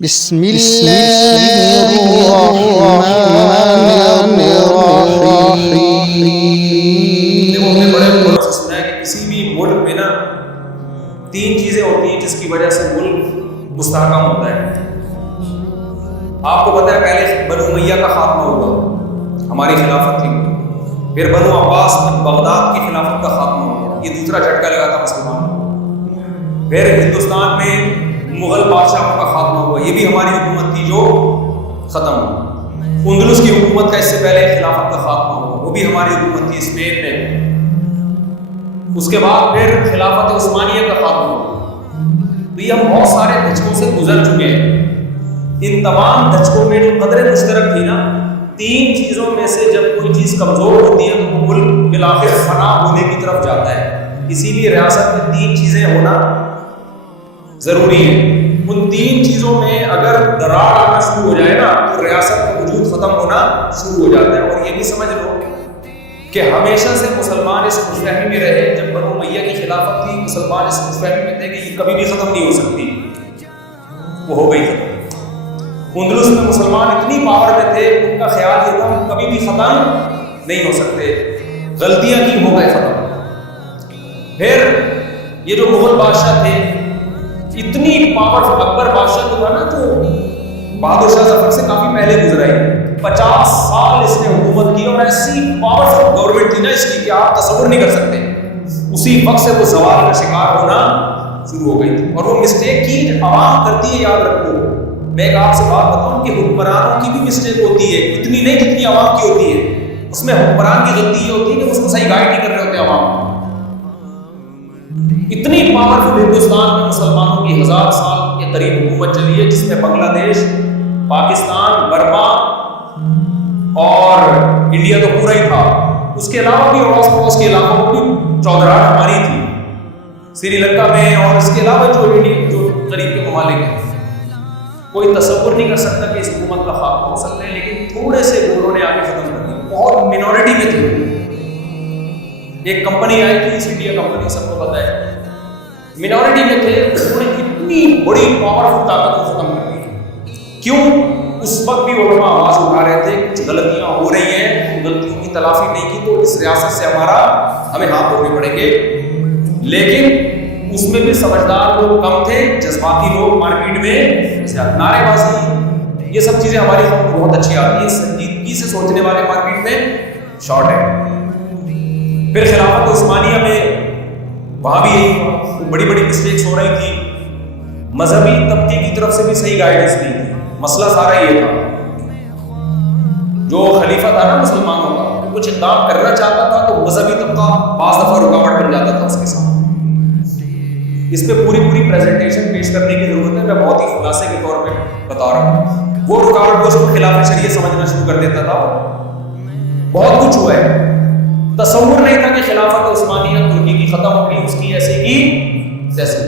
بسم اللہ الرحمن الرحیم۔ دیکھو، ہم نے بڑے غور سے سنا ہے کہ کسی بھی ملک میں نا تین چیزیں ہوتی ہیں جس کی وجہ سے ملک مستحکم ہوتا ہے۔ آپ کو پتہ ہے پہلے بنو امیہ کا خاتمہ ہوا، ہماری خلافت تھی، پھر بنو عباس بن بغداد کی خلافت کا خاتمہ ہوا، یہ دوسرا جھٹکا لگا تھا مسلمان۔ پھر ہندوستان میں مغل بادشاہوں کا خاتمہ ہوا، یہ بھی ہماری حکومت تھی جو ختم ہوئی۔ اندلس کی حکومت کا اس سے پہلے خلافت کا خاتمہ ہوا، وہ بھی ہماری حکومت تھی اسپین میں۔ اس کے بعد پھر خلافت عثمانیہ کا خاتمہ ہوا۔ تو یہ ہم بہت سارے دھچکوں سے گزر چکے ہیں۔ ان تمام دھچکوں میں جو قدر مشترک تھی نا، تین چیزوں میں سے جب کوئی چیز کمزور ہوتی ہے تو وہ ملک بالآخر فنا ہونے کی طرف جاتا ہے۔ اسی لیے ریاست میں تین چیزیں ہونا ضروری ہے۔ ان تین چیزوں میں اگر دراڑ آنا شروع ہو جائے نا تو ریاست کا وجود ختم ہونا شروع ہو جاتا ہے۔ اور یہ بھی سمجھ لو کہ ہمیشہ سے مسلمان اس خوش فہمی میں رہے، جب بنو امیہ کی خلافت تھی مسلمان اس خوش فہمی میں تھے کہ یہ کبھی بھی ختم نہیں ہو سکتی، وہ ہو گئی ختم۔ اندلس میں مسلمان اتنی پاور میں تھے، ان کا خیال یہ تھا کہ کبھی بھی ختم نہیں ہو سکتے، غلطیاں کی ہو گئے ختم۔ پھر یہ جو مغل بادشاہ تھے اتنی پاورفل، اکبر بادشاہ جو تھا نا، جو بہادر شاہ ظفر سے کافی پہلے گزرا ہے، 50 سال اس نے حکومت کی اور ایسی پاورفل گورنمنٹ تھی نا اس کی کہ آپ تصور نہیں کر سکتے۔ اسی وقت سے وہ زوال کا شکار ہونا شروع ہو گئی تھی، اور وہ مسٹیک کی عوام کرتی ہے، یاد رکھو۔ میں ایک آپ سے بات بتاؤں کہ حکمرانوں کی بھی مسٹیک ہوتی ہے، اتنی نہیں جتنی عوام کی ہوتی ہے۔ اس میں حکمران کی غلطی یہ ہوتی ہے کہ اس کو صحیح گائیڈ نہیں کر رہے ہوتے عوام۔ اتنی پاورفل ہندوستان میں مسلمانوں کی 1000 سال کے قریب حکومت چلی ہے، جس میں بنگلہ دیش، پاکستان، برما اور انڈیا تو پورا ہی تھا، اس کے علاوہ بھی اڑوس پڑوس کے علاقوں میں بھی چودراہٹ ہماری تھی، سری لنکا میں، اور اس کے علاوہ جو قریب کے ممالک ہیں۔ کوئی تصور نہیں کر سکتا کہ اس حکومت کا خاتمہ ہو سکتا ہے، لیکن تھوڑے سے گوروں نے آگے ختم کر دی، بہت منورٹی میں تھے۔ ایک کمپنی آئی تھی ایسٹ انڈیا کمپنی، سب کو پتہ ہے، منورٹی میں تھے، انہوں نے اتنی بڑی پاورفل طاقت کو ختم کر دی۔ کیوں؟ اس وقت بھی علماء آواز اٹھا رہے تھے کچھ غلطیاں ہو رہی ہیں، ان غلطیوں کی تلافی نہیں کی تو اس ریاست سے ہمیں ہاتھ دھونے پڑیں گے۔ لیکن اس میں بھی سمجھدار لوگ کم تھے، جذباتی لوگ مارکیٹ میں زیادہ، نعرے بازی، یہ سب چیزیں ہماری قوم کو بہت اچھی آتی ہیں، سنجیدگی سے سوچنے والے مارکیٹ میں شارٹ ہے۔ پھر خلافت عثمانیہ میں وہاں بھی یہی بڑی بڑی مسٹیکس ہو رہی تھی، مذہبی طبقے کی طرف سے بھی صحیح گائیڈنس نہیں تھی۔ مسئلہ سارا یہ تھا، جو خلیفہ تھا نا مسلمانوں کا، وہ کچھ اقدام کرنا چاہتا تھا تو مذہبی طبقہ بعض دفعہ رکاوٹ بن جاتا تھا اس کے ساتھ۔ اس پہ پوری پریزنٹیشن پیش کرنے کی ضرورت ہے، میں بہت ہی خلاصے کے طور پہ بتا رہا ہوں۔ وہ رکاوٹ کو اس کو خلاف شریعت سمجھنا شروع کر دیتا تھا۔ بہت کچھ ہوا ہے، تصور نہیں تھا کہ خلافت عثمانیہ ترکی کی ختم ہوگی، اس کی ایسے کی تیسے۔